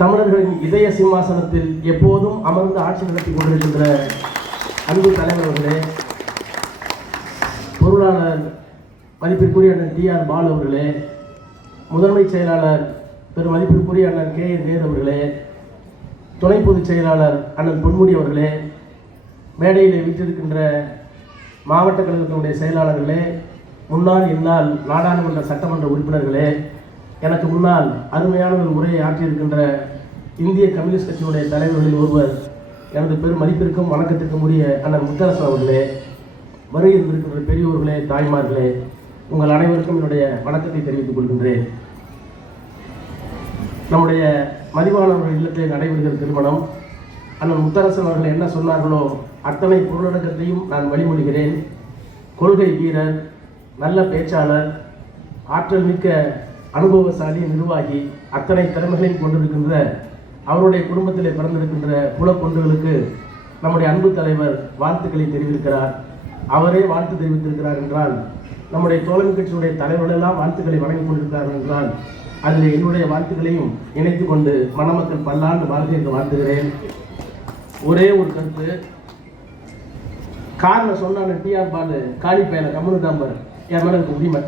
தமிழர்களின் இதய சிம்மாசனத்தில் எப்போதும் அமர்ந்து ஆட்சி நடத்தி கொண்டிருக்கின்ற அன்பு தலைவர்களே, பொருளாளர் மதிப்பிற்குரிய அண்ணன் டி.ஆர். பாலு அவர்களே, முதன்மை செயலாளர் பெரும் மதிப்பிற்குரிய அண்ணன் கே.என். நேரு அவர்களே, துணை பொதுச் செயலாளர் அண்ணன் பொன்முடி அவர்களே, மேடையில் வீற்றிருக்கின்ற மாவட்ட கழகத்தினுடைய செயலாளர்களே, முன்னாள் இந்நாள் நாடாளுமன்ற சட்டமன்ற உறுப்பினர்களே, எனக்கு முன்னால் அருமையான ஒரு உரையை ஆற்றியிருக்கின்ற இந்திய கம்யூனிஸ்ட் கட்சியினுடைய தலைவர்களில் ஒருவர், எனது பெரும் மதிப்பிற்கும் வணக்கத்திற்கும் உரிய அண்ணன் முத்தரசன் அவர்களே, வருகை இருக்கின்ற பெரியோர்களே, தாய்மார்களே, உங்கள் அனைவருக்கும் என்னுடைய வணக்கத்தை தெரிவித்துக் கொள்கின்றேன். நம்முடைய மதிவானவர்கள் இல்லத்தில் நடைபெறுகிற திருமணம், அண்ணன் முத்தரசன் அவர்கள் என்ன சொன்னார்களோ அத்தனை பொருளடக்கத்தையும் நான் வழிமொழிகிறேன். கொள்கை வீரர், நல்ல பேச்சாளர், ஆற்றல் மிக்க அனுபவசாலி நிர்வாகி, அத்தனை திறமைகளையும் கொண்டிருக்கின்ற அவருடைய குடும்பத்திலே பிறந்திருக்கின்ற குலப்பொண்டுகளுக்கு நம்முடைய அன்பு தலைவர் வாழ்த்துக்களை தெரிவித்திருக்கிறார். அவரே வாழ்த்து தெரிவித்திருக்கிறார் என்றால், நம்முடைய தோழமை கட்சியினுடைய தலைவர்களெல்லாம் வாழ்த்துக்களை வழங்கிக் கொண்டிருக்கிறார்கள் என்றால், அதில் என்னுடைய வாழ்த்துக்களையும் இணைத்து கொண்டு மணமக்கள் பல்லாண்டு வாழ்க்கை என்று வாழ்த்துகிறேன். ஒரே ஒரு கருத்து, காரணம் சொன்ன டி.ஆர். பாலு காலி பையனை கம்முனு நம்பர் என் மேலே இருக்க உரிமை.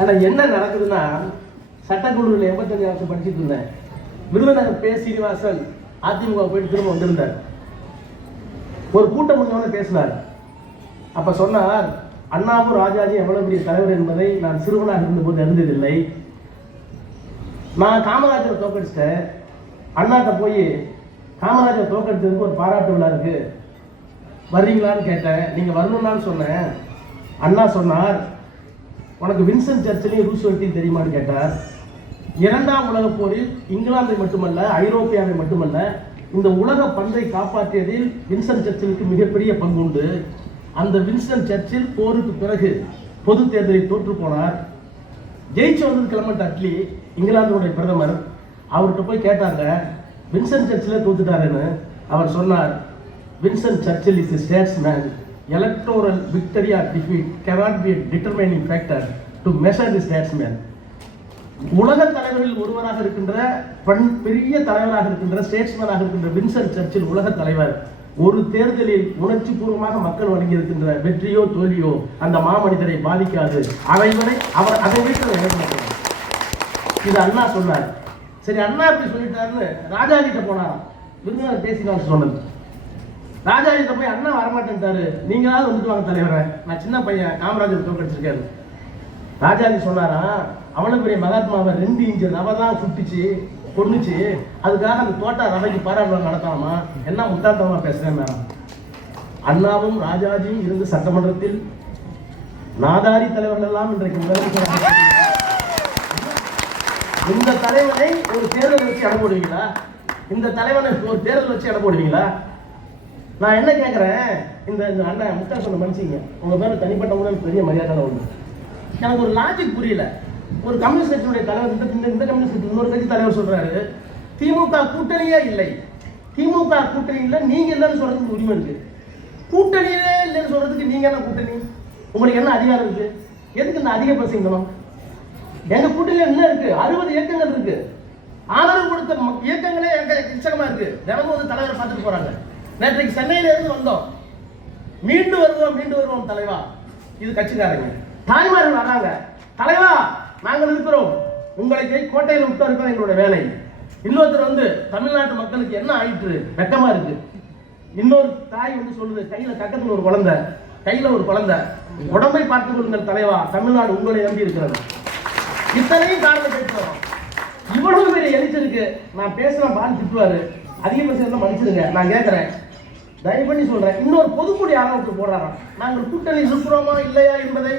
ஆனால் என்ன நடக்குதுன்னா, சட்டக்குழுவில் 85 வருஷம் படிச்சுட்டு இருந்தேன். விருதுநகர் பே. சீனிவாசன் அதிமுக போயிட்டு திரும்ப வந்திருந்தார். ஒரு கூட்டம் முடிஞ்சவன பேசினார். அப்போ சொன்னார், அண்ணாவும் ராஜாஜி எவ்வளவு பெரிய தலைவர் என்பதை நான் சிறுவனாக இருந்தபோது அறிந்ததில்லை. நான் காமராஜரை தோக்கடிச்சிட்டேன். அண்ணாட்ட போய் காமராஜர் தோக்கடித்ததுக்கு ஒரு பாராட்டு விழா இருக்கு, வர்றீங்களான்னு கேட்டேன். நீங்கள் வரணும்னான்னு சொன்னேன். அண்ணா சொன்னார், உனக்கு வின்சன் சர்ச்சிலையும் ரூஸ்வெல்ட்டையும் தெரியுமான்னு கேட்டார். 2ஆம் உலகப் போரில் இங்கிலாந்தை மட்டுமல்ல, ஐரோப்பியாவை மட்டுமல்ல, இந்த உலக பந்தை காப்பாற்றியதில் வின்சன் சர்ச்சிலுக்கு மிகப்பெரிய பங்கு உண்டு. அந்த வின்சன் சர்ச்சில் போருக்கு பிறகு பொது தேர்தலில் தோற்று போனார். ஜெயிச்சு வந்தது கிளமண்ட் அட்லி, இங்கிலாந்துடைய பிரதமர். அவர்கிட்ட போய் கேட்டாங்க, வின்சன் சர்ச்சில் தோத்துட்டாருன்னு. அவர் சொன்னார், வின்சன் சர்ச்சில் is a statesman. Electoral victory or defeat cannot be a determining factor to measure the statesman. உலக தலைவரில் ஒருவராக இருக்கின்ற பெரிய தலைவராக இருக்கின்ற ஸ்டேட்ஸ்மேனாக இருக்கின்ற வின்சன் சர்ச்சில் உலக தலைவர். ஒரு தேர்தலில் உணர்ச்சி பூர்வமாக மக்கள் வழங்கி இருக்கின்ற வெற்றியோ தோல்வியோ அந்த மாமனிதரை பாதிக்காது. அதை வீட்டில் இது அண்ணா சொன்னார். சரி, அண்ணா இப்படி சொல்லிட்டாருன்னு ராஜாஜிட்ட போனாராம். விருதுநகர் பேசினார் சொன்னது. ராஜாஜிட்ட போய் அண்ணா வரமாட்டேன்ட்டாரு, நீங்களாவது வந்துட்டு வாங்க தலைவரை, நான் சின்ன பையன், காமராஜர் தோக்கடிச்சிருக்காரு. ராஜாஜி சொன்னாரா, அவ்வளவு பெரிய மகாத்மாவை 2 இன்ச்சு ரவை தான் சுட்டுச்சு கொண்டுச்சு, அதுக்காக அந்த தோட்டா ரவைக்கு பாராட்டு நடத்தாமா? என்ன முட்டாள்தனமா பேசுறேன் மேடம். அண்ணாவும் ராஜாஜியும் இருந்து சட்டமன்றத்தில் நாதாரி தலைவர்கள் எல்லாம் இன்றைக்கு முதலமைச்சர். இந்த தலைவனை ஒரு தேர்தல் வச்சு இடம் போடுவீங்களா? இந்த தலைவனை ஒரு தேர்தல் வச்சு இடம் போடுவீங்களா? நான் என்ன கேட்குறேன், இந்த அண்ணன் முத்தரசனை மனுஷங்க, உங்கள் மேலே தனிப்பட்ட முறையில் பெரிய மரியாதை உண்டு. எனக்கு ஒரு லாஜிக் புரியல. ஒரு கம்யூனிஸ்ட் கட்சியினுடைய தலைவர், இந்த கம்யூனிஸ்ட் கட்சி இன்னொரு கட்சி தலைவர் சொல்கிறாரு, திமுக கூட்டணியே இல்லை, திமுக கூட்டணி இல்லை, நீங்கள் இல்லைன்னு சொல்கிறதுக்கு உரிமை இருக்குது. கூட்டணியே இல்லைன்னு சொல்கிறதுக்கு நீங்கள் என்ன கூட்டணி? உங்களுக்கு என்ன அதிகாரம் இருக்குது? எதுக்கு இந்த அதிக பிரசங்கணும்? எங்கள் கூட்டணியில் என்ன இருக்குது? 60 இயக்கங்கள் இருக்குது. ஆதரவு கொடுத்த இயக்கங்களே எங்களுக்கு இச்சகமாக இருக்குது. தினமும் வந்து தலைவரை பார்த்துட்டு போகிறாங்க. நேற்றைக்கு சென்னையிலிருந்து வந்தோம், மீண்டு வருவோம் தலைவா. இது கட்சிக்காரங்க. தாய்மார்கள் வராங்க, தலைவா நாங்கள் இருக்கிறோம், உங்களை கோட்டையில் விட்டு இருப்பது எங்களுடைய வேலை. இன்னொருத்தர் வந்து தமிழ்நாட்டு மக்களுக்கு என்ன ஆயிற்று, வெக்கமா இருக்கு. இன்னொரு தாய் வந்து சொல்லுது, கக்கத்துல ஒரு குழந்தை, கையில ஒரு குழந்தை, உடம்பை பார்த்துக் கொள்ளுங்கள் தலைவா, தமிழ்நாடு உங்களை நம்பி இருக்கிறது. இத்தனையும் காரணம் பேசுறோம். இவ்வளவு பெரிய எழுச்சிருக்கு. நான் பேசுனா பால் திட்டுவாரு, அதிகபட்சம் மன்னிச்சிருங்க. நான் கேட்கிறேன், தயவு பண்ணி சொல்றேன், இன்னொரு பொதுக்கூடி ஆரம்பித்து போடுறாராம், நாங்கள் கூட்டணி இருக்கிறோமா இல்லையா என்பதை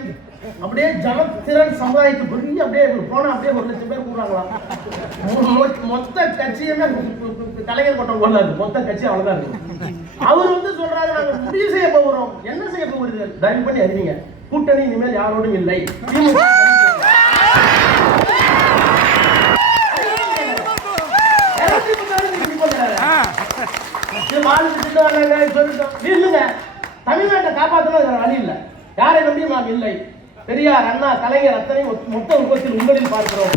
அப்படியே ஜனத்திரன் சமுதாயத்து பெரிய அப்படியே போனா அப்படியே 1 லட்சம் பேர் கூடுறாங்களாம். மொத்த கட்சியுமே கலைஞர் கொண்ட போல இருக்கு, மொத்த கட்சி அவ்வளவுதான் இருக்கு. அவர் வந்து சொல்றாரு, நாங்கள் முடிவு செய்ய போகிறோம். என்ன செய்ய போகிறீர்கள்? தயவு பண்ணி அறிவிங்க, கூட்டணி இனிமேல் யாரோடும் இல்லை. தமிழ்நாட்டை காப்பாற்றணும் வழி இல்லை, யாரை நம்பியும் நாம் இல்லை. பெரியார், அண்ணா, கலைஞர் அத்தனை மொத்த உருவத்தில் உங்களில் பார்க்கிறோம்.